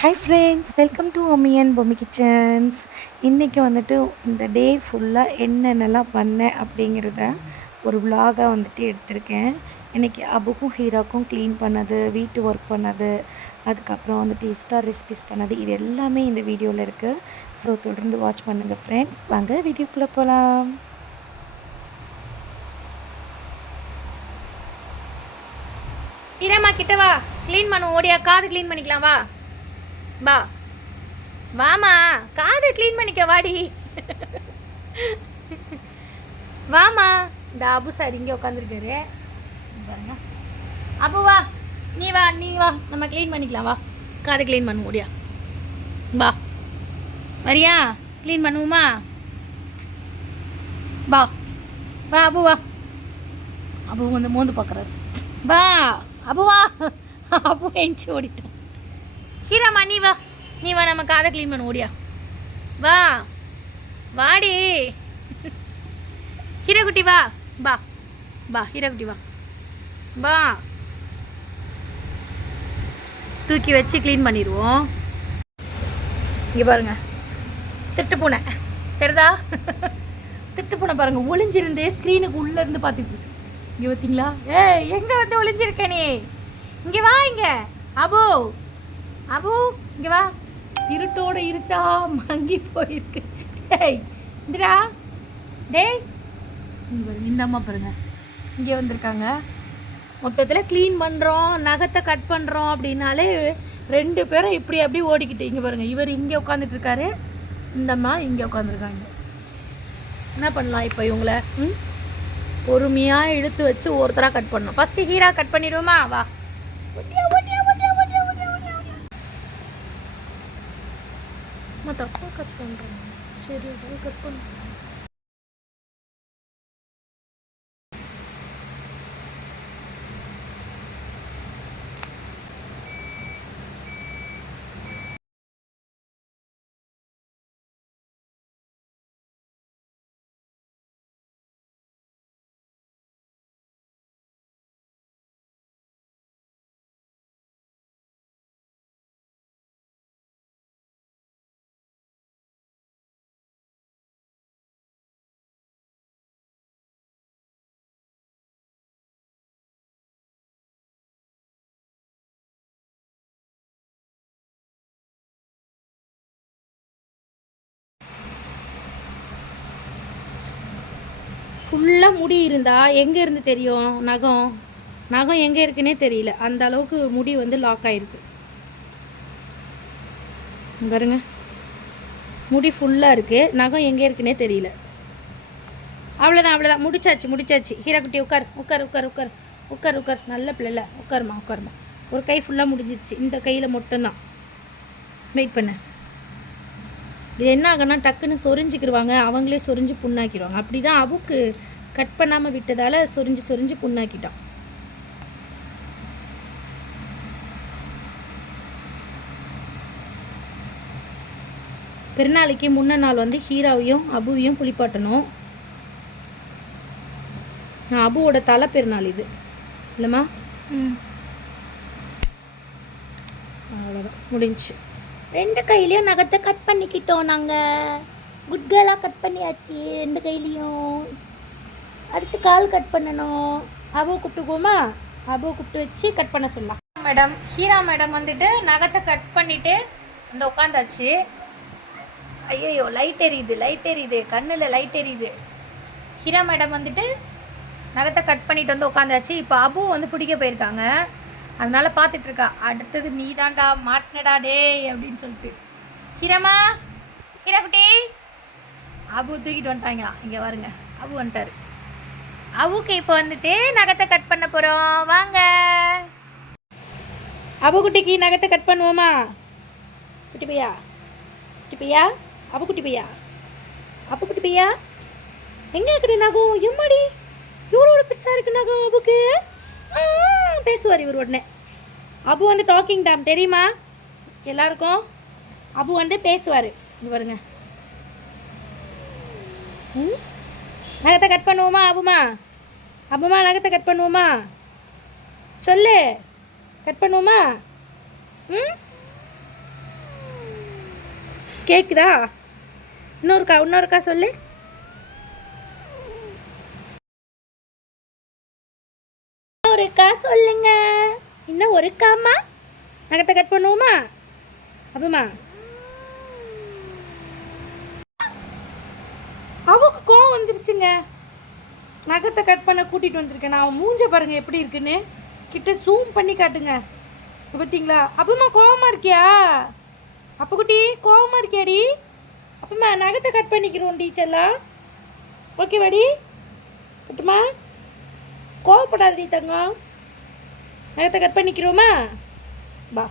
Hi friends, welcome to அம்மி and Bommi kitchens. இன்றைக்கி வந்துட்டு இந்த டே ஃபுல்லாக என்னென்னலாம் பண்ணேன் அப்படிங்கிறத ஒரு விலாகாக வந்துட்டு எடுத்திருக்கேன். இன்றைக்கி அபுக்கும் ஹீராக்கும் க்ளீன் பண்ணது, வீட்டு ஒர்க் பண்ணது, அதுக்கப்புறம் வந்துட்டு இஃப்தார் ரெசிபிஸ் பண்ணது, இது எல்லாமே இந்த வீடியோவில் இருக்குது. ஸோ தொடர்ந்து வாட்ச் பண்ணுங்கள் ஃப்ரெண்ட்ஸ். வாங்க வீடியோக்குள்ளே போகலாம். ஹீராமா கிட்ட வா, க்ளீன் பண்ண ஓடியா, காது க்ளீன் பண்ணிக்கலாம். வா வா வாமா, காது க்ளீன் பண்ணிக்க வாடி. வாமா. இந்த அபு சார் இங்கே உட்காந்துருக்காரு பாருங்க. அபு வா, நீ வா நம்ம க்ளீன் பண்ணிக்கலாம். வா, காது க்ளீன் பண்ண ஓடியா. வா வரியா, க்ளீன் பண்ணுவோமா? வா வா அபு வா. அபு வந்து மோந்து பார்க்குறாரு. வா அபு வா. அபு எஞ்சி ஓடிட்டான். ஹீராமா நீ வா நம்ம காதை க்ளீன் பண்ண ஓடியா. வா வாடி ஹீரா குட்டி, வா வா வா ஹீரா குட்டி, வா வா. தூக்கி வச்சு க்ளீன் பண்ணிடுவோம். இங்கே பாருங்க, திட்டு பூனை தெரிதா? திட்டு பூனை பாருங்க, ஒளிஞ்சிருந்தே ஸ்க்ரீனுக்கு உள்ளேருந்து பார்த்துட்டு. இங்கே பார்த்தீங்களா? எங்கே வந்து ஒளிஞ்சிருக்க நீ? இங்கே வா. இங்கே அபு அபு இங்கே வா. இருட்டோட இருட்டா மங்கி போயிருக்கு. இந்தடா டேய், இந்த அம்மா பாருங்க இங்கே வந்திருக்காங்க. மொத்தத்தில் க்ளீன் பண்ணுறோம், நகத்தை கட் பண்ணுறோம் அப்படின்னாலே ரெண்டு பேரும் இப்படி அப்படி ஓடிக்கிட்டு. இங்கே பாருங்கள், இவர் இங்கே உட்காந்துட்ருக்காரு, இந்த அம்மா இங்கே உட்காந்துருக்காங்க. என்ன பண்ணலாம் இப்போ இவங்கள? பொறுமையாக இழுத்து வச்சு ஒருத்தராக கட் பண்ணணும். ஃபஸ்ட்டு ஹீரா கட் பண்ணிடுவோமா? வா. தப்பாக கட் பண்ணுறேன். சரி கட் பண்ண. ஃபுல்லாக முடி இருந்தால் எங்கே இருந்து தெரியும்? நகம் எங்கே இருக்குன்னே தெரியல. அந்த அளவுக்கு முடி வந்து லாக் ஆகிருக்கு பாருங்க. முடி ஃபுல்லாக இருக்குது, நகம் எங்கே இருக்குன்னே தெரியல. அவ்வளோதான் முடிச்சாச்சு. ஹீரா குட்டி உட்கார். நல்ல பிள்ளைல உட்காருமா. ஒரு கை ஃபுல்லாக முடிஞ்சிருச்சு, இந்த கையில் மட்டும்தான். வெயிட் பண்ண. இது என்ன ஆகுன்னா டக்குன்னு சொரிஞ்சிக்கிடுவாங்க, அவங்களே சொரிஞ்சு புண்ணாக்கிடுவாங்க. அப்படி தான் அபுக்கு கட் பண்ணாமல் விட்டதால் சொரிஞ்சு புண்ணாக்கிட்டான். பெருநாளைக்கு முன்ன நாள் வந்து ஹீராவையும் அபுவையும் குளிப்பாட்டணும். நான் அபுவோட தலை பெருநாள் இது இல்லைம்மா? அவ்வளோதான், முடிஞ்சு. ரெண்டு கையிலையும் நகத்தை கட் பண்ணிக்கிட்டோம் நாங்கள். குட் கேர்லாக கட் பண்ணியாச்சு ரெண்டு கையிலையும். அடுத்து கால் கட் பண்ணணும். அபு கூப்பிட்டுக்குவோமா? அபு கூப்பிட்டு வச்சு கட் பண்ண சொல்லலாம். மேடம் ஹீரா மேடம் வந்துட்டு நகத்தை கட் பண்ணிவிட்டு வந்து உட்காந்தாச்சு. ஐயோ லைட் எரியுது, கண்ணில் லைட் எரியுது. ஹீரா மேடம் வந்துட்டு நகத்தை கட் பண்ணிட்டு வந்து உட்காந்தாச்சு. இப்போ அபு வந்து பிடிக்க போயிருக்காங்க, அதனால் பார்த்துட்ருக்கா. அடுத்தது நீ தான்டா மாட்டினடா டே அப்படின்னு சொல்லிட்டு. ஹீரா குட்டி, அபு தூக்கிட்டு வந்துட்டாங்க. இங்கே வருங்க, அபு வந்துட்டார். அபுக்கு இப்போ வந்துட்டு நகத்தை கட் பண்ண போகிறோம். வாங்க அபு குட்டிக்கு நகத்தை கட் பண்ணுவோமா? குட்டி பையா அபு குட்டி பையா எங்கே இருக்குது நகம்? எம்மாடி இவ்வளோ பெருசாக இருக்குது நகம் அபுக்கு. பேசுவார் இவர் உடனே. அபு வந்து டாக்கிங் டாம் தெரியுமா எல்லாருக்கும்? அபு வந்து பேசுவார். இங்கே பாருங்க. நகத்தை கட் பண்ணுவோமா? அபுமா நகத்தை கட் பண்ணுவோமா? சொல்லு, கட் பண்ணுவோமா? கேட்குதா? இன்னொருக்கா சொல்லு. ஒருக்கா சொல்லுங்க. இன்னும் ஒருக்காமா நகத்தை கட் பண்ணுவோமா? அப்பமா அவக்கு கோவம் வந்துருச்சுங்க. நகத்தை கட் பண்ண கூட்டிகிட்டு வந்திருக்கேன். நான் அவன் மூஞ்ச பாருங்க எப்படி இருக்குன்னு. கிட்ட ஜூம் பண்ணி காட்டுங்க. பார்த்தீங்களா? அப்பமா கோவமாக இருக்கியா? அப்போ குட்டி கோவமாக இருக்கியாடி? அப்பமா நகத்தை கட் பண்ணிக்கிறோம் டீச்சர்லாம். ஓகேவாடி? கட்டுமா? கோவப்படாதடி தங்கம். நகத்தை கட் பண்ணிக்கிறோமா? பா.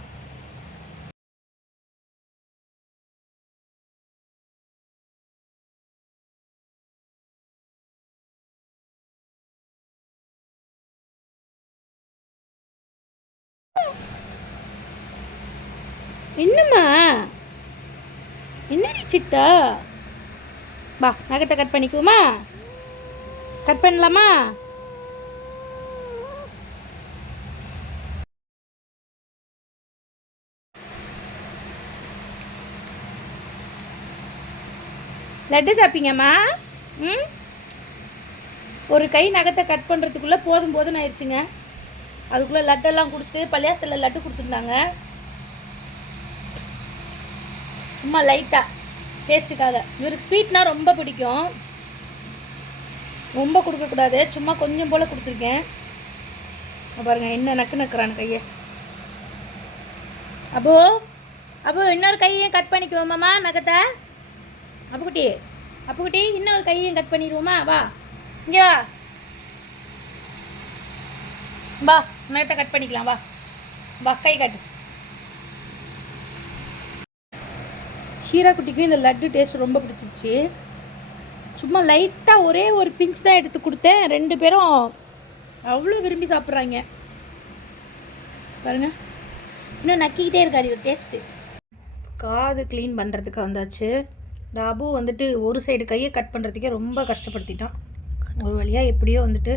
என்னம்மா என்னடி சித்தா? பா நகத்தை கட் பண்ணிக்குவோமா? கட் பண்ணலாமா? லட்டு சாப்பிங்கம்மா. ம், ஒரு கை நகத்தை கட் பண்ணுறதுக்குள்ளே போதும்னு ஆயிடுச்சுங்க. அதுக்குள்ளே லட்டெல்லாம் கொடுத்து பள்ளியாசலில் லட்டு கொடுத்துருந்தாங்க. சும்மா லைட்டாக டேஸ்ட்டுக்காக. இவருக்கு ஸ்வீட்னா ரொம்ப பிடிக்கும். ரொம்ப கொடுக்கக்கூடாது, சும்மா கொஞ்சம் போல் கொடுத்துருக்கேன். பாருங்கள் என்ன நக்கு நக்குறான் கையை. அப்போ இன்னொரு கையையும் கட் பண்ணிக்குவோமாம்மா நகத்தை. அப்புக்குட்டி இன்னொரு கையையும் கட் பண்ணிடுவோமா? வா இங்கே வா நகத்தை கட் பண்ணிக்கலாம். வா கை காட்டு. ஹீரா குட்டிக்கும் இந்த லட்டு டேஸ்ட் ரொம்ப பிடிச்சிச்சு. சும்மா லைட்டாக ஒரே ஒரு பிஞ்ச் தான் எடுத்து கொடுத்தேன். 2 பேரும் அவ்வளோ விரும்பி சாப்பிட்றாங்க பாருங்க. இன்னும் நக்கிக்கிட்டே இருக்காது ஒரு டேஸ்ட்டு. காது க்ளீன் பண்ணுறதுக்கு வந்தாச்சு. இந்த அபு வந்துட்டு ஒரு சைடு கையை கட் பண்ணுறதுக்கே ரொம்ப கஷ்டப்படுத்திட்டான். ஒரு வழியாக எப்படியோ வந்துட்டு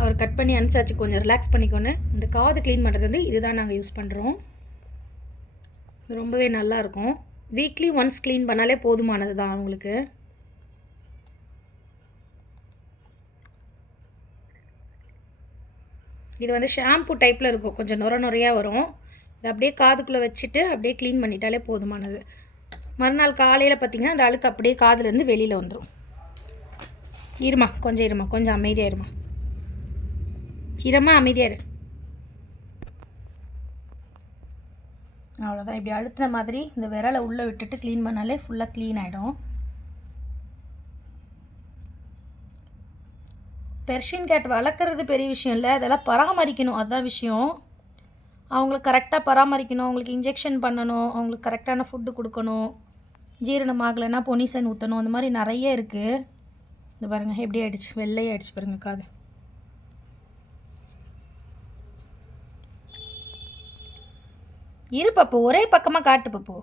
அவர் கட் பண்ணி அனுப்பிச்சாச்சு. கொஞ்சம் ரிலாக்ஸ் பண்ணிக்கோன்னு. இந்த காது க்ளீன் பண்ணுறது வந்து இதுதான் நாங்கள் யூஸ் பண்ணுறோம். ரொம்பவே நல்லாயிருக்கும். வீக்லி ஒன்ஸ் க்ளீன் பண்ணாலே போதுமானது தான் அவங்களுக்கு. இது வந்து ஷாம்பு டைப்பில் இருக்கும், கொஞ்சம் நுரையாக வரும். இது அப்படியே காதுக்குள்ளே வச்சுட்டு அப்படியே க்ளீன் பண்ணிட்டாலே போதுமானது. மறுநாள் காலையில் பார்த்திங்கன்னா அந்த அழுக்கு அப்படியே காதுலேருந்து வெளியில் வந்துடும். இருமா கொஞ்சம் அமைதியாக இருமா அமைதியாக இரு. அவ்வளோதான். இப்படி அழுத்தின மாதிரி இந்த விரலை உள்ளே விட்டுட்டு க்ளீன் பண்ணாலே ஃபுல்லாக க்ளீன் ஆகிடும். பெர்ஷியன் கேட் வளர்க்குறது பெரிய விஷயம் இல்லை, அதெல்லாம் பராமரிக்கணும், அதுதான் விஷயம். அவங்களுக்கு கரெக்டாக பராமரிக்கணும், அவங்களுக்கு இன்ஜெக்ஷன் பண்ணணும், அவங்களுக்கு கரெக்டான ஃபுட்டு கொடுக்கணும், ஜீரணம் ஆகலைன்னா பொனிசன் ஊற்றணும், அந்த மாதிரி நிறைய இருக்குது. இந்த பாருங்கள் எப்படி ஆகிடுச்சு, வெள்ளையாகிடுச்சு பாருங்கள் காது. இரு பப்பு, ஒரே பக்கமாக காட்டு பப்பு.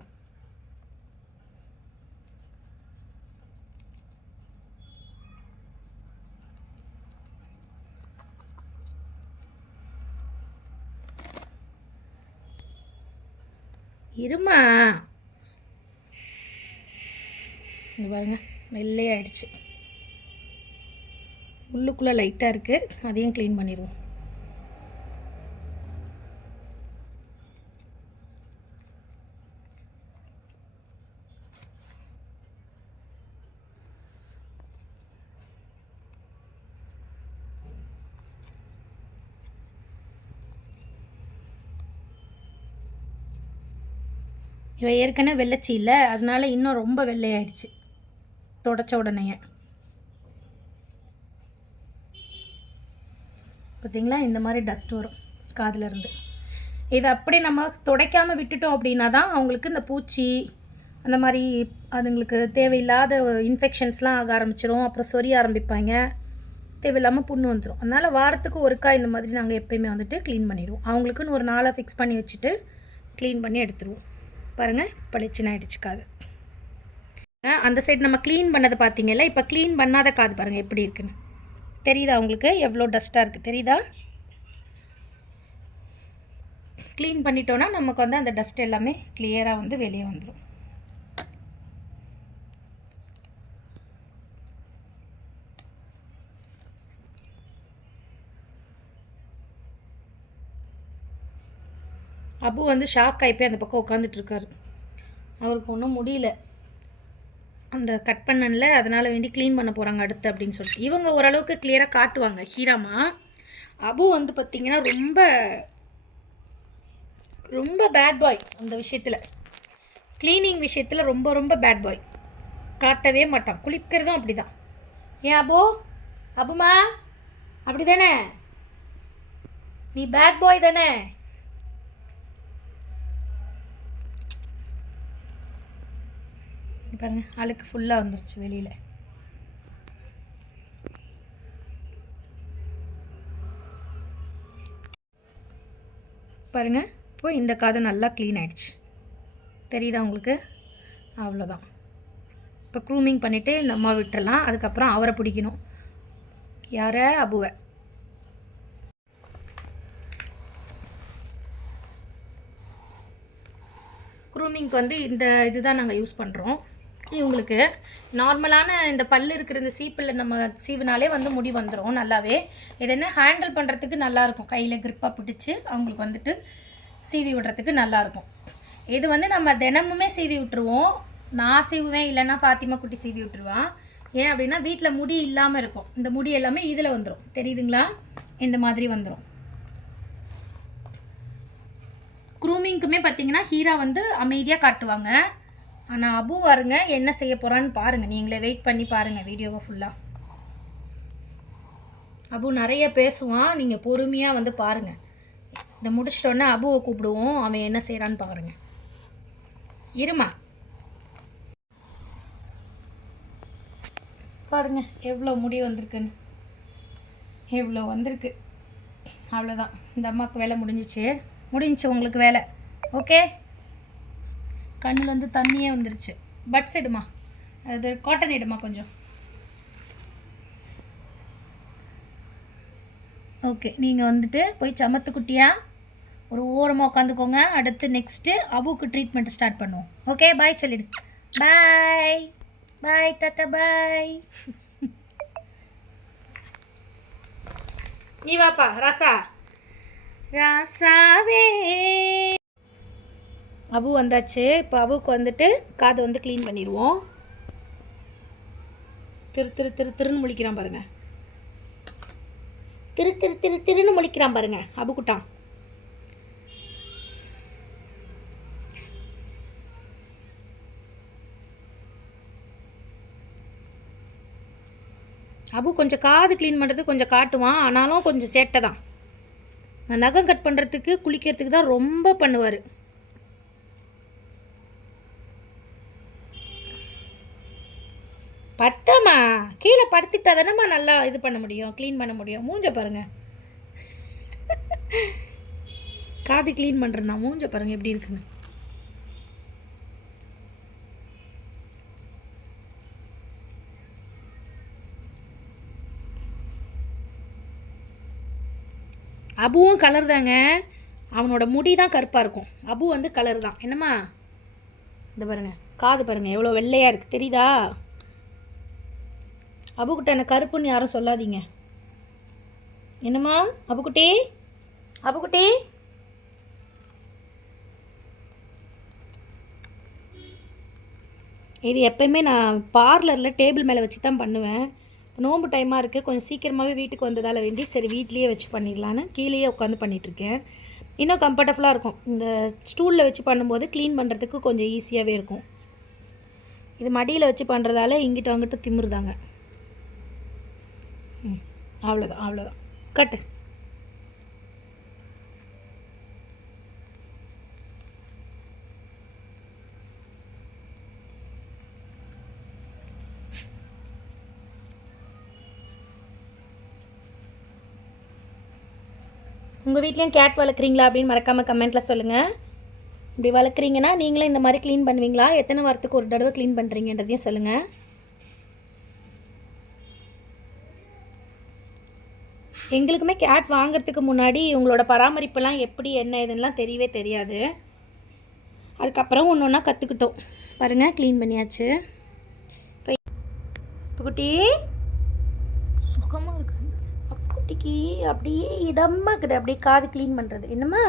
இருமா. இது பாருங்க வெள்ளையாயிடுச்சு. உள்ளுக்குள்ளே லைட்டாக இருக்குது, அதையும் க்ளீன் பண்ணிடுவோம். இவ ஏற்கனவே வெள்ளைச்சி இல்லை, அதனால இன்னும் ரொம்ப வெள்ளையாயிடுச்சு தொடச்ச உடனேயே. பார்த்திங்களா இந்த மாதிரி டஸ்ட் வரும் காதுலேருந்து. இதை அப்படி நம்ம துடைக்காமல் விட்டுட்டோம் அப்படின்னா தான் அவங்களுக்கு இந்த பூச்சி அந்த மாதிரி அதுங்களுக்கு தேவையில்லாத இன்ஃபெக்ஷன்ஸ்லாம் ஆக ஆரம்பிச்சிடும். அப்புறம் சொரிய ஆரம்பிப்பாங்க, தேவையில்லாமல் புண்ணு வந்துடும். அதனால் வாரத்துக்கு ஒருக்கா இந்த மாதிரி நாங்கள் எப்போயுமே வந்துட்டு க்ளீன் பண்ணிடுவோம். அவங்களுக்குன்னு ஒரு நாளை ஃபிக்ஸ் பண்ணி வச்சுட்டு க்ளீன் பண்ணி எடுத்துருவோம். பாருங்கள் பளிச்சுன்னு ஆகிடுச்சு காது. அந்த சைடு நம்ம க்ளீன் பண்ணதை பார்த்தீங்கல்ல, இப்போ க்ளீன் பண்ணாத காது பாருங்கள் எப்படி இருக்குன்னு. தெரியுதா உங்களுக்கு எவ்வளோ டஸ்ட்டாக இருக்குது? தெரியுதா? க்ளீன் பண்ணிட்டோன்னா நமக்கு வந்து அந்த டஸ்ட் எல்லாமே கிளியராக வந்து வெளியே வந்துடும். அபு வந்து ஷாக் ஆகி போய் அந்த பக்கம் உட்காந்துட்ருக்காரு. அவருக்கு ஒன்றும் முடியல, அந்த கட் பண்ணல, அதனால் வேண்டி க்ளீன் பண்ண போகிறாங்க அடுத்து அப்படின்னு சொல்லிட்டு. இவங்க ஓரளவுக்கு கிளியராக காட்டுவாங்க ஹீராமா. அபு வந்து பார்த்திங்கன்னா ரொம்ப ரொம்ப பேட் பாய் அந்த விஷயத்தில், க்ளீனிங் விஷயத்தில் ரொம்ப ரொம்ப பேட் பாய். காட்டவே மாட்டான். குளிக்கிறதும் அப்படி தான். ஏன் அபு? அபுமா அப்படி தானே? நீ பேட் பாய் தானே? பாருங்க, அழுக்கு ஃபுல்லாக வந்துருச்சு வெளியில். பாருங்கள், இப்போ இந்த காது நல்லா க்ளீன் ஆகிடுச்சு. தெரியுதா உங்களுக்கு? அவ்வளோதான். இப்போ க்ரூமிங் பண்ணிவிட்டு இந்த அம்மா விட்டுறலாம். அதுக்கப்புறம் அவரை பிடிக்கணும். யாரை? அபுவை. க்ரூமிங்க்கு வந்து இந்த இதுதான் நாங்கள் யூஸ் பண்ணுறோம். இவங்களுக்கு நார்மலான இந்த பல் இருக்கிற இந்த சீப்பில் நம்ம சீவினாலே வந்து முடி வந்துடும் நல்லாவே. இது என்ன ஹேண்டில் பண்ணுறதுக்கு நல்லாயிருக்கும், கையில் க்ரிப்பாக பிடிச்சி அவங்களுக்கு வந்துட்டு சீவி விடுறதுக்கு நல்லாயிருக்கும். இது வந்து நம்ம தினமுமே சீவி விட்டுருவோம். நான் சீவுவேன், இல்லைன்னா ஃபாத்திமா குட்டி சீவி விட்டுருவான். ஏன் அப்படின்னா வீட்டில் முடி இல்லாமல் இருக்கும். இந்த முடி எல்லாமே இதில் வந்துடும். தெரியுதுங்களா? இந்த மாதிரி வந்துடும். க்ரூமிங்க்குமே பார்த்தீங்கன்னா ஹீரா வந்து அமைதியாக காட்டுவாங்க. ஆனால் அபு வாருங்க என்ன செய்ய போகிறான்னு பாருங்கள். நீங்களே வெயிட் பண்ணி பாருங்கள் வீடியோவை ஃபுல்லாக. அபு நிறைய பேசுவான், நீங்கள் பொறுமையாக வந்து பாருங்கள். இதை முடிச்சிட்டோன்னே அபுவை கூப்பிடுவோம், அவன் என்ன செய்கிறான்னு பாருங்க. இருமா. பாருங்க எவ்வளோ முடி வந்திருக்குன்னு. எவ்வளோ வந்திருக்கு. அவ்வளோதான், இந்த அம்மாவுக்கு வேலை முடிஞ்சிச்சு உங்களுக்கு வேலை. ஓகே, கண்ணுலேருந்து தண்ணியே வந்துருச்சு. பட்ஸ் எடுமா, அது காட்டன் எடுமா கொஞ்சம். ஓகே, நீங்கள் வந்துட்டு போய் சமத்து குட்டியாக ஒரு ஓரமாக உட்காந்துக்கோங்க. அடுத்து நெக்ஸ்ட்டு அபுக்கு ட்ரீட்மெண்ட் ஸ்டார்ட் பண்ணுவோம். ஓகே, பாய் சொல்லிடு. பாய் பாய் தாத்தா, பாய். நீ வாப்பா ராசா. ராசாவே. அபு வந்தாச்சு. இப்போ அபுக்கு வந்துட்டு காதை வந்து க்ளீன் பண்ணிடுவோம். திரு திரு திரு திருன்னு முழிக்கிறான் பாருங்க. திரு திரு திரு திருன்னு முழிக்கிறான் பாருங்க அபு குட்டான். அபு கொஞ்சம் காது க்ளீன் பண்ணுறது கொஞ்சம் காட்டுவான், ஆனாலும் கொஞ்சம் சேட்டை தான். நான் நகம் கட் பண்ணுறதுக்கு குளிக்கிறதுக்கு தான் ரொம்ப பண்ணுவார். பத்தாமா கீழே படுத்துக்கிட்டா தானேம்மா நல்லா இது பண்ண முடியும், க்ளீன் பண்ண முடியும். மூஞ்ச பாருங்க, காது க்ளீன் பண்ணுறேன் நான். மூஞ்ச பாருங்க எப்படி இருக்குன்னு. அபுவும் கலர் தாங்க, அவனோட முடி தான் கருப்பாக இருக்கும். அபு வந்து கலர் தான். என்னம்மா? இந்த பாருங்க காது பாருங்க எவ்வளோ வெள்ளையாக இருக்குது, தெரியுதா? அபுக்கிட்ட என்ன கருப்புன்னு யாரும் சொல்லாதீங்க. என்னம்மா அபுக்குட்டி? அபுக்குட்டி, இது எப்பயுமே நான் பார்லரில் டேபிள் மேலே வச்சு தான் பண்ணுவேன். நோம்பு டைமாக இருக்குது, கொஞ்சம் சீக்கிரமாகவே வீட்டுக்கு வந்ததால் வேண்டி சரி வீட்லேயே வச்சு பண்ணிடலான்னு கீழேயே உட்காந்து பண்ணிகிட்ருக்கேன். இன்னும் கம்ஃபர்டபுளாக இருக்கும். இந்த ஸ்டூலில் வச்சு பண்ணும்போது க்ளீன் பண்ணுறதுக்கு கொஞ்சம் ஈஸியாகவே இருக்கும். இது மடியில் வச்சு பண்ணுறதால இங்கிட்ட அங்கிட்ட திமிருதாங்க. அவ்வளோதான் அவ்வளோதான், கட்டு. உங்கள் வீட்லேயும் கேட் வளர்க்குறீங்களா அப்படின்னு மறக்காமல் கமெண்ட்டில் சொல்லுங்கள். இப்படி வளர்க்குறீங்கன்னா நீங்களும் இந்த மாதிரி க்ளீன் பண்ணுவீங்களா? எத்தனை வாரத்துக்கு ஒரு தடவை க்ளீன் பண்ணுறீங்கன்றதையும் சொல்லுங்கள். எங்களுக்குமே கேட் வாங்கிறதுக்கு முன்னாடி உங்களோட பராமரிப்பெல்லாம் எப்படி என்ன இதுன்னெலாம் தெரியவே தெரியாது. அதுக்கப்புறம் ஒன்று ஒன்றா கற்றுக்கிட்டோம். பாருங்கள் க்ளீன் பண்ணியாச்சு. இப்போ குட்டி சுகமாக இருக்கு. குட்டிக்கு அப்படியே இதமாக இருக்குது, அப்படியே காது க்ளீன் பண்ணுறது. என்னம்மா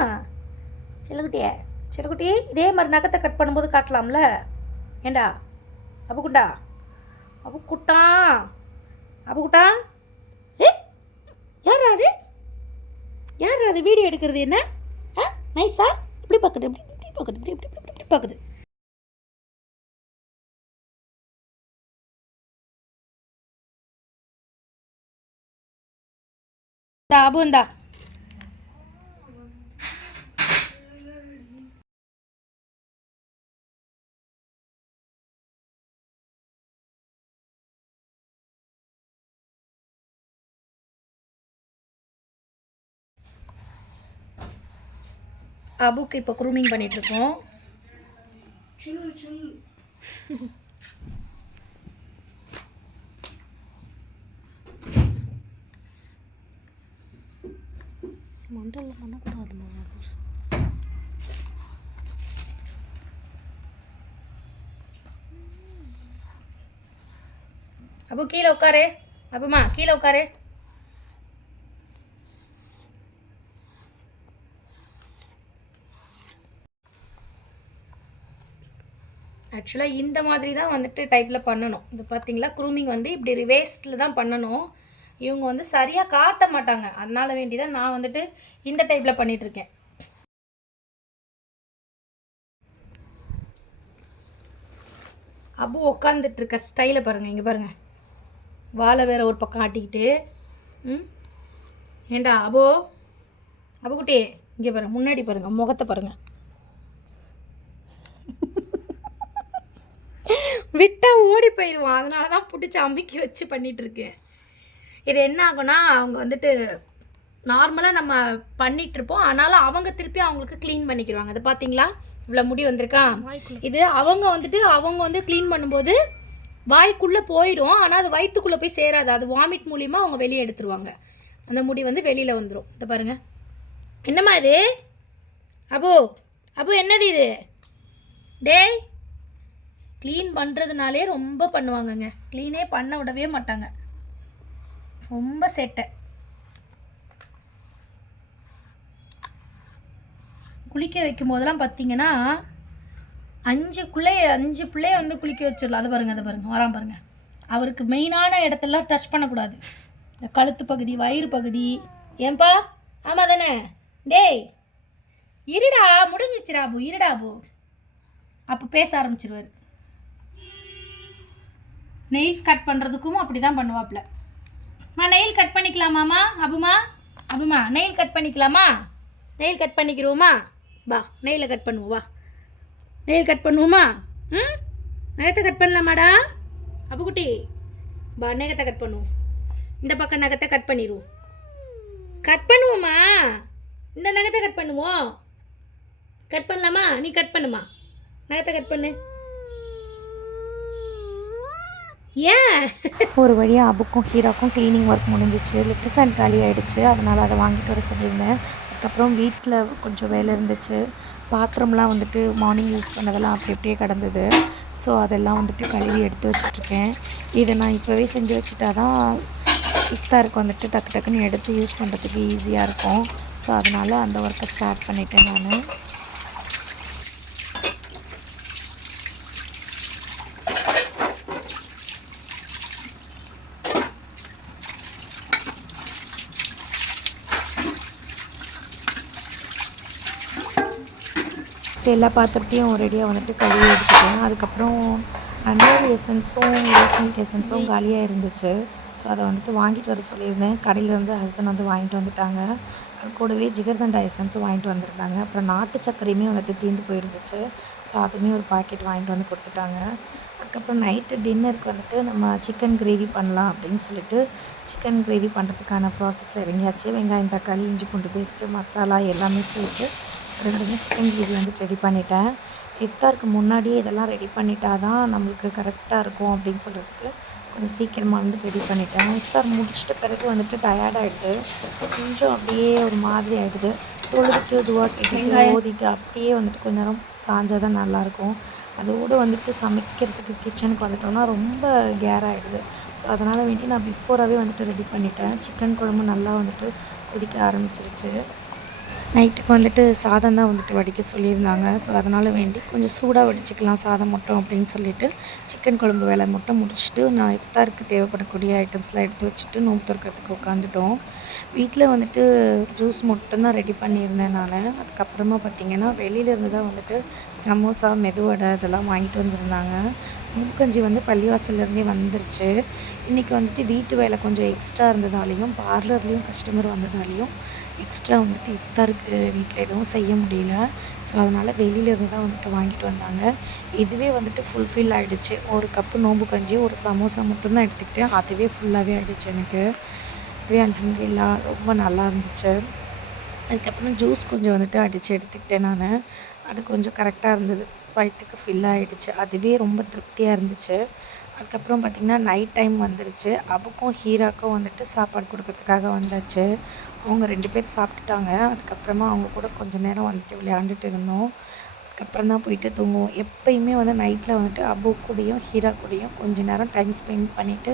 செல்லக்குட்டியே செல்லக்குட்டி, இதே மாதிரி நகத்தை கட் பண்ணும்போது காட்டலாம்ல. ஏண்டா அப்புக்குண்டா, அப்புக்குட்டா, அப்புக்குட்டா. ஏ யாரா அது, யாரா அது வீடியோ எடுக்கிறது? என்ன நைஸா இப்படி பார்க்குது, இப்படி பார்க்குது, இப்படி இப்படி இப்படி இப்படி பார்க்குது. அபு இந்தா, அபுக்கு இப்போ க்ரூமிங் பண்ணிகிட்ருக்கோம். மண்டல பண்ணக்கூடாது. அபு கீழே உட்காரு, அபுமா கீழே உட்காரு. ஆக்சுவலாக இந்த மாதிரி தான் வந்துட்டு டைப்பில் பண்ணணும். இது பார்த்தீங்களா, க்ரூமிங் வந்து இப்படி ரிவேர்ஸில் தான் பண்ணணும். இவங்க வந்து சரியாக காட்ட மாட்டாங்க, அதனால வேண்டி தான் நான் வந்துட்டு இந்த டைப்பில் பண்ணிகிட்ருக்கேன். அபு உட்காந்துட்டு இருக்க ஸ்டைலை பாருங்கள். இங்கே பாருங்கள், வாழை வேற ஒரு பக்கம் ஆட்டிக்கிட்டு. ஏண்டா அபு, அபுக்குட்டி இங்கே பாருங்கள், முன்னாடி பாருங்கள், முகத்தை பாருங்கள். விட்டால் ஓடி போயிடுவான், அதனால தான் பிடிச்சி அமுக்கி வச்சு பண்ணிகிட்ருக்கேன். இது என்ன ஆகும்னா, அவங்க வந்துட்டு நார்மலாக நம்ம பண்ணிகிட்ருப்போம், ஆனாலும் அவங்க திருப்பி அவங்களுக்கு க்ளீன் பண்ணிக்கிடுவாங்க. அதை பார்த்தீங்களா, இவ்வளோ முடி வந்திருக்கா. இது அவங்க வந்து க்ளீன் பண்ணும்போது வாய்க்குள்ளே போயிடும், ஆனால் அது வயிற்றுக்குள்ளே போய் சேராது. அது வாமிட் மூலிமா அவங்க வெளியே எடுத்துருவாங்க. அந்த முடி வந்து வெளியில் வந்துடும். இதை பாருங்கள். என்னம்மா இது அபு, அபு என்னது இது? டேய், க்ளீன் பண்ணுறதுனாலே ரொம்ப பண்ணுவாங்கங்க, க்ளீனே பண்ண விடவே மாட்டாங்க, ரொம்ப சேட்டை. குளிக்க வைக்கும் போதெல்லாம் பார்த்தீங்கன்னா 5 பிள்ளைய வந்து குளிக்க வச்சிடலாம். அதை பாருங்கள் வரான் பாருங்கள். அவருக்கு மெயினான இடத்தெல்லாம் டச் பண்ணக்கூடாது. இந்த கழுத்து பகுதி, வயிறு பகுதி. ஏன்பா, ஆமாம் தானே? டேய் இருடா, முடிஞ்சிச்சுடா அபு, இருடா அபு. அப்போ பேச ஆரம்பிச்சிருவார். நெயில்ஸ் கட் பண்ணுறதுக்கும் அப்படி தான் பண்ணுவாப்புல. நெயில் கட் பண்ணிக்கலாமாம்மா அபுமா? அபுமா நெயில் கட் பண்ணிக்கலாமா? நெயில் கட் பண்ணிக்கிறோமா? வா நெயிலை கட் பண்ணுவோம், வா நெயில் கட் பண்ணுவோமா? நகத்தை கட் பண்ணலாமாடா அபுக்குட்டி? வா நகத்தை கட் பண்ணுவோம். இந்த பக்கம் நகத்தை கட் பண்ணிடுவோம். கட் பண்ணுவோமா? இந்த நகத்தை கட் பண்ணுவோம். கட் பண்ணலாமா? நீ கட் பண்ணுமா, நகத்தை கட் பண்ணு. ஏன் ஒரு வழியாக அபுக்கும் ஹீராக்கும் க்ளீனிங் ஒர்க் முடிஞ்சிச்சு. லிப்ட் ஸ்டாண்ட் காலி ஆகிடுச்சு, அதனால் அதை வாங்கிட்டு வர சொல்லியிருந்தேன். அதுக்கப்புறம் வீட்டில் கொஞ்சம் வேலை இருந்துச்சு. பாத்திரம்லாம் வந்துட்டு மார்னிங் யூஸ் பண்ணதெல்லாம் அப்படியே கிடந்தது. ஸோ அதெல்லாம் வந்துட்டு கழுவி எடுத்து வச்சிட்ருக்கேன். இதை நான் இப்போவே செஞ்சு வச்சுட்டா தான் இஃப்தாருக்கு வந்துட்டு டக்கு டக்குன்னு எடுத்து யூஸ் பண்ணுறதுக்கு ஈஸியாக இருக்கும். ஸோ அதனால் அந்த ஒர்க்கை ஸ்டார்ட் பண்ணிட்டேன் நான். எல்லா பாத்திரத்தையும் ரெடியாக வந்துட்டு கழுவி எடுத்துட்டேன். அதுக்கப்புறம் நன்னாரி எசன்ஸும் ரோஸ்மில்க் எசன்ஸும் காலியாக இருந்துச்சு. ஸோ அதை வந்துட்டு வாங்கிட்டு வர சொல்லியிருந்தேன். கடையிலேருந்து ஹஸ்பண்ட் வந்து வாங்கிட்டு வந்துட்டாங்க. அது கூடவே ஜிகர்தண்டா எசன்ஸும் வாங்கிட்டு வந்திருந்தாங்க. அப்புறம் நாட்டு சர்க்கரையுமே வந்துட்டு தீர்ந்து போயிருந்துச்சு. ஸோ அதுவுமே ஒரு பாக்கெட் வாங்கிட்டு வந்து கொடுத்துட்டாங்க. அதுக்கப்புறம் நைட்டு டின்னருக்கு வந்துட்டு நம்ம சிக்கன் கிரேவி பண்ணலாம் அப்படின்னு சொல்லிட்டு சிக்கன் கிரேவி பண்ணுறதுக்கான ப்ராசஸில் இறங்கியாச்சு. வெங்காயம், தக்காளி, இஞ்சி பூண்டு பேஸ்ட்டு, மசாலா எல்லாமே சேர்த்து ரெண்டுமே சிக்கன் கிரேவி வந்து ரெடி பண்ணிட்டேன். இஃப்தாருக்கு முன்னாடியே இதெல்லாம் ரெடி பண்ணிட்டா தான் நம்மளுக்கு கரெக்டாக இருக்கும் அப்படின்னு சொல்லிட்டு கொஞ்சம் சீக்கிரமாக வந்து ரெடி பண்ணிட்டேன். இஃப்தார் முடிச்சிட்ட பிறகு வந்துட்டு டயர்டாகிடுது, கொஞ்சம் அப்படியே ஒரு மாதிரி ஆகிடுது. தொழுதுட்டு துவா ஓதிட்டு அப்படியே வந்துட்டு கொஞ்ச நேரம் சாஞ்சால் தான் நல்லாயிருக்கும். அதோடு வந்துட்டு சமைக்கிறதுக்கு கிச்சனுக்கு வந்துட்டோம்னா ரொம்ப கேர் ஆகிடுது. ஸோ அதனால் வேண்டி நான் பிஃபோராகவே வந்துட்டு ரெடி பண்ணிட்டேன். சிக்கன் குழம்பு நல்லா வந்துட்டு கொதிக்க ஆரம்பிச்சிருச்சு. நைட்டுக்கு வந்துட்டு சாதம் தான் வந்துட்டு வடிக்க சொல்லியிருந்தாங்க. ஸோ அதனால் வேண்டி கொஞ்சம் சூடாக வடிச்சுக்கலாம் சாதம் மட்டும் அப்படின்னு சொல்லிட்டு சிக்கன் குழம்பு வேலை மட்டும் முடிச்சுட்டு நான் இஃப்தாருக்கு தேவைப்படக்கூடிய ஐட்டம்ஸ்லாம் எடுத்து வச்சுட்டு நோம்பு துறக்கிறதுக்கு உட்காந்துட்டோம். வீட்டில் வந்துட்டு ஜூஸ் மட்டும்தான் ரெடி பண்ணியிருந்தேன் நான். அதுக்கப்புறமா பார்த்திங்கன்னா வெளியிலேருந்து தான் வந்துட்டு சமோசா, மெதுவடை இதெல்லாம் வாங்கிட்டு வந்திருந்தாங்க. நோம்பு கஞ்சி வந்து பள்ளிவாசல்லேருந்தே வந்துருச்சு. இன்றைக்கி வந்துட்டு வீட்டு வேலை கொஞ்சம் எக்ஸ்ட்ரா இருந்ததாலேயும் பார்லர்லேயும் கஸ்டமர் வந்ததாலேயும் எக்ஸ்ட்ரா வந்துட்டு இஃப்தாருக்கு வீட்டில் எதுவும் செய்ய முடியல. ஸோ அதனால் வெளியிலேருந்து தான் வந்துட்டு வாங்கிட்டு வந்தாங்க. இதுவே வந்துட்டு ஃபுல்ஃபில் ஆகிடுச்சு. ஒரு கப்பு நோம்பு கஞ்சி, ஒரு சமோசா மட்டும்தான் எடுத்துக்கிட்டேன். அதுவே ஃபுல்லாகவே ஆகிடுச்சு எனக்கு. இதுவே அல்ஹம்துலில்லாஹ் ரொம்ப நல்லா இருந்துச்சு. அதுக்கப்புறம் ஜூஸ் கொஞ்சம் வந்துட்டு அடித்து எடுத்துக்கிட்டேன் நான். அது கொஞ்சம் கரெக்டாக இருந்தது. வயிற்றுக்கு ஃபில் ஆகிடுச்சு. அதுவே ரொம்ப திருப்தியாக இருந்துச்சு. அதுக்கப்புறம் பார்த்திங்கன்னா நைட் டைம் வந்துருச்சு. அபுக்கும் ஹீராக்கும் வந்துட்டு சாப்பாடு கொடுக்கறதுக்காக வந்தாச்சு. அவங்க 2 பேர் சாப்பிட்டுட்டாங்க. அதுக்கப்புறமா அவங்க கூட கொஞ்சம் நேரம் வந்துட்டு விளையாண்டுட்டு இருந்தோம். அதுக்கப்புறம் தான் போயிட்டு தூங்குவோம். எப்பயுமே வந்து நைட்டில் வந்துட்டு அபு கூடயும் ஹீரா கூடயும் கொஞ்சம் நேரம் டைம் ஸ்பெண்ட் பண்ணிவிட்டு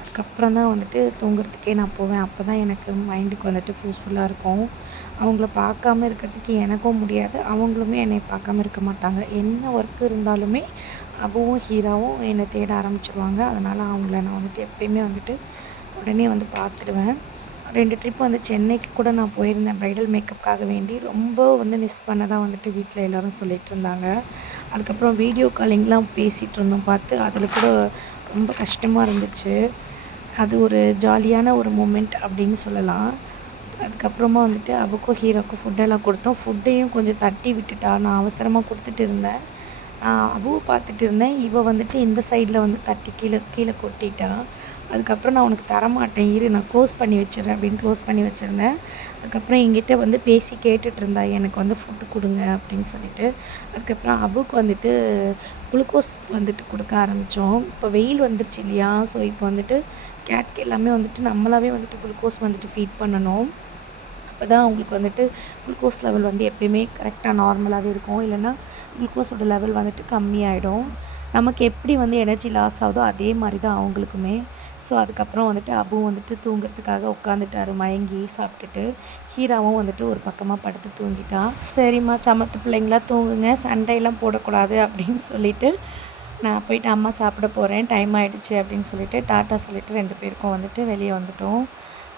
அதுக்கப்புறம் தான் வந்துட்டு தூங்குறதுக்கே நான் போவேன். அப்போ தான் எனக்கு மைண்டுக்கு வந்துட்டு யூஸ்ஃபுல்லாக இருக்கும். அவங்கள பார்க்காம இருக்கிறதுக்கு எனக்கும் முடியாது. அவங்களுமே என்னை பார்க்காம இருக்க மாட்டாங்க. என்ன ஒர்க் இருந்தாலுமே அபுவும் ஹீராவும் என்னை தேட ஆரம்பிச்சிருவாங்க. அதனால் அவங்கள நான் வந்துட்டு எப்பயுமே வந்துட்டு உடனே வந்து பார்த்துடுவேன். 2 ட்ரிப் வந்து சென்னைக்கு கூட நான் போயிருந்தேன் ப்ரைடல் மேக்கப்புக்காக வேண்டி. ரொம்ப வந்து மிஸ் பண்ணதா வந்துட்டு வீட்டில் எல்லோரும் சொல்லிகிட்டு இருந்தாங்க. அதுக்கப்புறம் வீடியோ காலிங்லாம் பேசிகிட்டு இருந்தோம் பார்த்து. அதில் கூட ரொம்ப கஷ்டமாக இருந்துச்சு. அது ஒரு ஜாலியான ஒரு மூமெண்ட் அப்படின்னு சொல்லலாம். அதுக்கப்புறமா வந்துட்டு அபுக்கும் ஹீரோக்கும் ஃபுட்டெல்லாம் கொடுத்தோம். ஃபுட்டையும் கொஞ்சம் தட்டி விட்டுட்டா. நான் அவசரமாக கொடுத்துட்டு இருந்தேன். அபுவை பார்த்துட்டு இருந்தேன். இவ வந்துட்டு இந்த சைடில் வந்து தட்டி கீழே கீழே கொட்டிட்டா. அதுக்கப்புறம் நான் உனக்கு தரமாட்டேன் இரு, நான் க்ளோஸ் பண்ணி வச்சிடுறேன் அப்படின்னு க்ளோஸ் பண்ணி வச்சுருந்தேன். அதுக்கப்புறம் என்கிட்ட வந்து பேசி கேட்டுட்டு இருந்தா, எனக்கு வந்து ஃபுட்டு கொடுங்க அப்படின்னு சொல்லிட்டு. அதுக்கப்புறம் அபுக்கு வந்துட்டு குளுக்கோஸ் வந்துட்டு கொடுக்க ஆரம்பித்தோம். இப்போ வெயில் வந்துருச்சு இல்லையா? ஸோ இப்போ வந்துட்டு கேட்க்கு எல்லாமே வந்துட்டு நம்மளாவே வந்துட்டு குளுக்கோஸ் வந்துட்டு ஃபீட் பண்ணணும். அப்போ தான் அவங்களுக்கு வந்துட்டு குளுக்கோஸ் லெவல் வந்து எப்பயுமே கரெக்டாக நார்மலாகவே இருக்கும். இல்லைன்னா குளுக்கோஸோட லெவல் வந்துட்டு கம்மியாயிடும். நமக்கு எப்படி வந்து எனர்ஜி லாஸ் ஆகுதோ அதே மாதிரி தான் அவங்களுக்குமே. ஸோ அதுக்கப்புறம் வந்துட்டு அபுவும் வந்துட்டு தூங்குறதுக்காக உட்காந்துட்டாரு மயங்கி சாப்பிட்டுட்டு. ஹீராவும் வந்துட்டு ஒரு பக்கமாக படுத்து தூங்கிட்டான். சரிம்மா சமத்து பிள்ளைங்களா தூங்குங்க, சண்டையெல்லாம் போடக்கூடாது அப்படின்னு சொல்லிட்டு நான் போயிட்டு அம்மா சாப்பிட போகிறேன், டைம் ஆகிடுச்சு அப்படின்னு சொல்லிட்டு டாட்டா சொல்லிவிட்டு 2 பேருக்கும் வந்துட்டு வெளியே வந்துட்டோம்.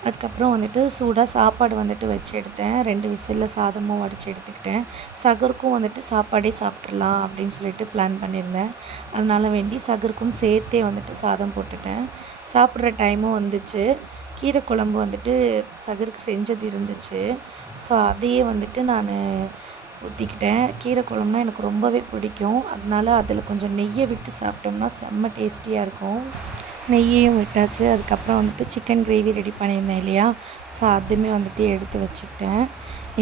அதுக்கப்புறம் வந்துட்டு சூடாக சாப்பாடு வந்துட்டு வச்சு எடுத்தேன். 2 விசிலில் சாதமும் வடித்து எடுத்துக்கிட்டேன். சகருக்கும் வந்துட்டு சாப்பாடே சாப்பிட்றலாம் அப்படின்னு சொல்லிட்டு பிளான் பண்ணியிருந்தேன். அதனால் வேண்டி சகருக்கும் சேர்த்தே வந்துட்டு சாதம் போட்டுட்டேன். சாப்பிட்ற டைமும் வந்துச்சு. கீரை குழம்பு வந்துட்டு சகருக்கு செஞ்சது இருந்துச்சு. ஸோ அதையே வந்துட்டு நான் ஊற்றிக்கிட்டேன். கீரை குழம்புனா எனக்கு ரொம்பவே பிடிக்கும். அதனால அதில் கொஞ்சம் நெய்யை விட்டு சாப்பிட்டோம்னா செம்ம டேஸ்டியாக இருக்கும். நெய்யையும் விட்டாச்சு. அதுக்கப்புறம் வந்துட்டு சிக்கன் கிரேவி ரெடி பண்ணியிருந்தேன் இல்லையா? ஸோ அதுவுமே வந்துட்டு எடுத்து வச்சுக்கிட்டேன்.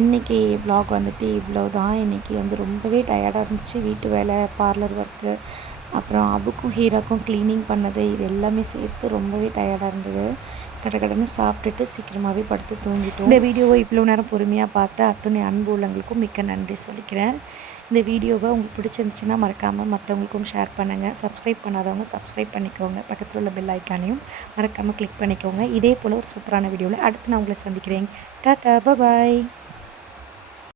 இன்றைக்கி வ்ளாக் வந்துட்டு இவ்வளோ தான். இன்றைக்கி வந்து ரொம்பவே டயர்டாக இருந்துச்சு. வீட்டு வேலை, பார்லர் ஒர்க்கு, அப்புறம் அபுக்கும் ஹீராக்கும் க்ளீனிங் பண்ணது, இது எல்லாமே சேர்த்து ரொம்பவே டயர்டாக இருந்தது. கடகடன்னு சாப்பிட்டுட்டு சீக்கிரமாகவே படுத்து தூங்கிட்டோம். இந்த வீடியோவை இவ்வளோ நேரம் பொறுமையாக பார்த்த அத்துணை அன்பு உள்ளவங்களுக்கும் மிக்க நன்றி சொல்லிக்கிறேன். இந்த வீடியோவை உங்களுக்கு பிடிச்சிருந்துச்சுன்னா மறக்காமல் மற்றவங்களுக்கும் ஷேர் பண்ணுங்கள். சப்ஸ்கிரைப் பண்ணாதவங்க சப்ஸ்கிரைப் பண்ணிக்கோங்க. பக்கத்தில் உள்ள பெல் ஐக்கானையும் மறக்காமல் கிளிக் பண்ணிக்கோங்க. இதே போல் ஒரு சூப்பரான வீடியோவில் அடுத்து நான் உங்களை சந்திக்கிறேன். டாட்டா, பாய்.